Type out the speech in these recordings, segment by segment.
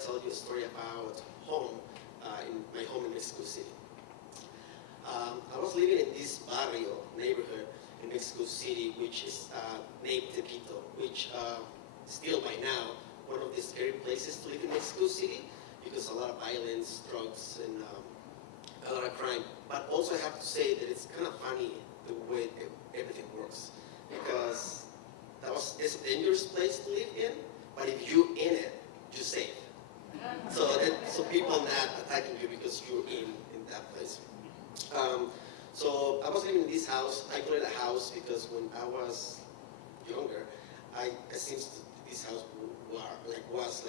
to tell you a story about home, in my home in Mexico City. I was living in this barrio neighborhood in Mexico City, which is named Tepito, which still by now one of the scary places to live in Mexico City because a lot of violence, drugs, and a lot of crime. But also I have to say that it's kind of funny the way everything works, because it's a dangerous place to live in, but if you're in it, you're safe. So people are not attacking you because you're in that place. So I was living in this house. I call it a house because when I was younger, it seems this house was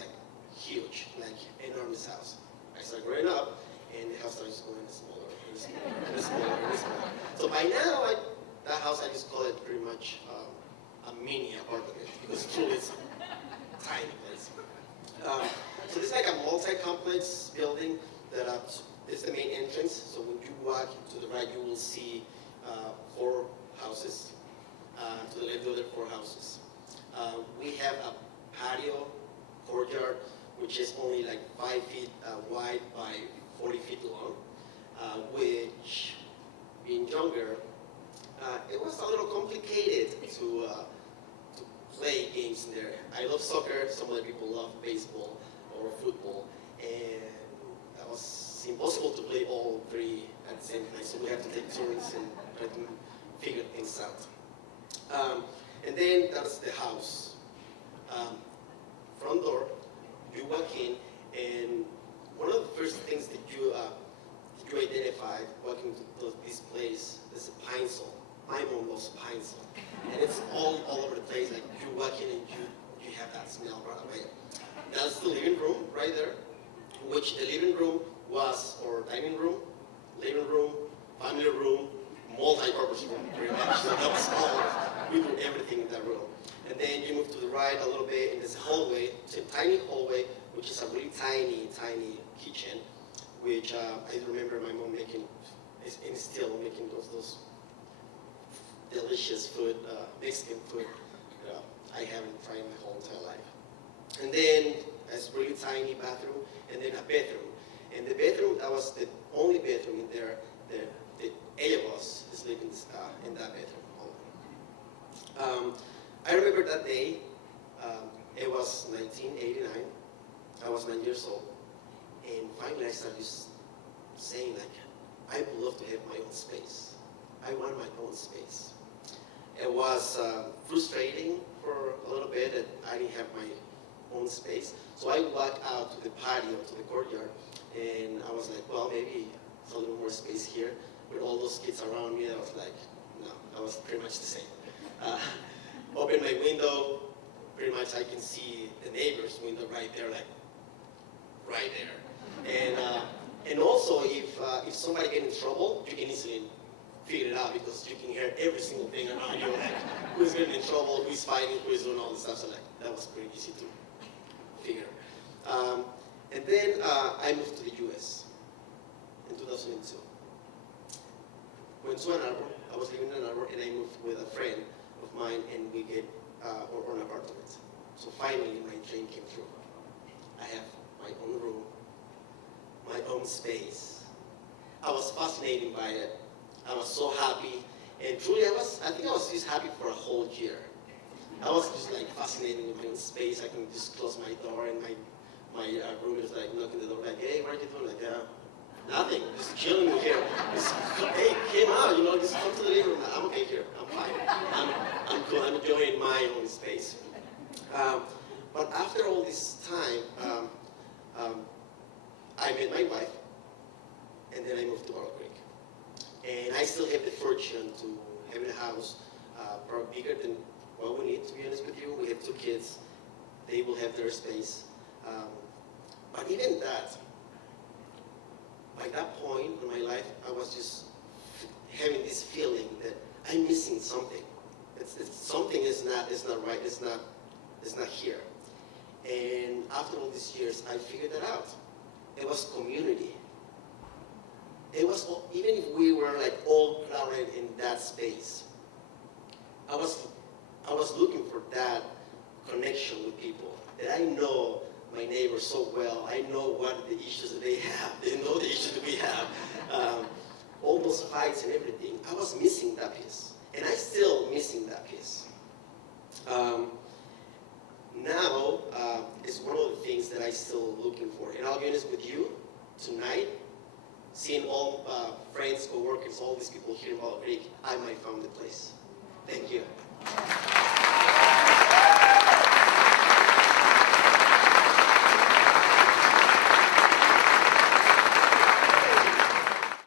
huge, like enormous house. I started growing up, and the house started going smaller and smaller and smaller and smaller. So by now, that house I just call it pretty much a mini apartment because truly it's a tiny place. So this is like a multi-complex building that is the main entrance. So when you walk to the right, you will see 4 houses. To the left, the other 4 houses. We have a patio courtyard, which is only like 5 feet wide by 40 feet long, which, being younger, it was a little complicated to play games in there. I love soccer. Some other people love baseball or football, and that was impossible to play all 3 at the same time. So we have to take turns and try to figure things out. And then that's the house. Front door, you walk in, and one of the first things that you identified walking to this place is a pine saw. My mom loves pine saw, and it's all over the place. Like you walk in and you have that smell right away. That's the living room right there, which the living room was our dining room, living room, family room, multi-purpose room, pretty much. So that was all. We do everything in that room. And then you move to the right a little bit, and there's a hallway. It's a tiny hallway, which is a really tiny, tiny kitchen, which I remember my mom making, and still making those delicious food, Mexican food. I haven't tried my whole entire life. And then it's a really tiny bathroom, and then a bedroom. And the bedroom, that was the only bedroom in there. The 8 of us is living in that bedroom. I remember that day. It was 1989. I was 9 years old, and finally I started just saying, like, I would love to have my own space. I want my own space. It was frustrating for a little bit that I didn't have my own space. So I walked out to the patio, to the courtyard, and I was like, well, maybe it's a little more space here. With all those kids around me, I was like, no, I was pretty much the same. Open my window, pretty much I can see the neighbor's window right there, like right there. And also, if somebody get in trouble, you can easily figure it out because you can hear every single thing around you, like who's getting in trouble, who's fighting, who's doing all this stuff. So like that was pretty easy to figure. And then I moved to the U.S. in 2002. Went to Ann Arbor. I was living in Ann Arbor, and I moved with a friend of mine, and we get our own apartment. So finally, my dream came true. I have my own room, my own space. I was fascinated by it. I was so happy, and truly, I think I was just happy for a whole year. I was just like fascinated with my own space. I can just close my door, and my room is like knocking the door, like, hey, what are you doing? Like, nothing, just chilling here. Just, hey, came out, just come to the living room. I'm okay here. I'm fine. I'm cool. I'm enjoying my own space. But after all this time, I met my wife, and then I moved to Oral Creek. And I still have the fortune to have a house probably bigger than what we need, to be honest with you. We have 2 kids. They will have their space. But even that, by that point in my life, I was just having this feeling that I'm missing something. Something is not right. It's not here. And after all these years, I figured that out. It was community. It was even if we were like all crowded in that space. I was looking for that connection with people that I know my neighbors so well. I know what the issues that they have. They know the issues that we have. All those fights and everything. I was missing that piece. And I still missing that piece. Now, it's one of the things that I still looking for. And I'll be honest with you, tonight, seeing all friends, co-workers, all these people here in Ball Creek, I might found the place. Thank you.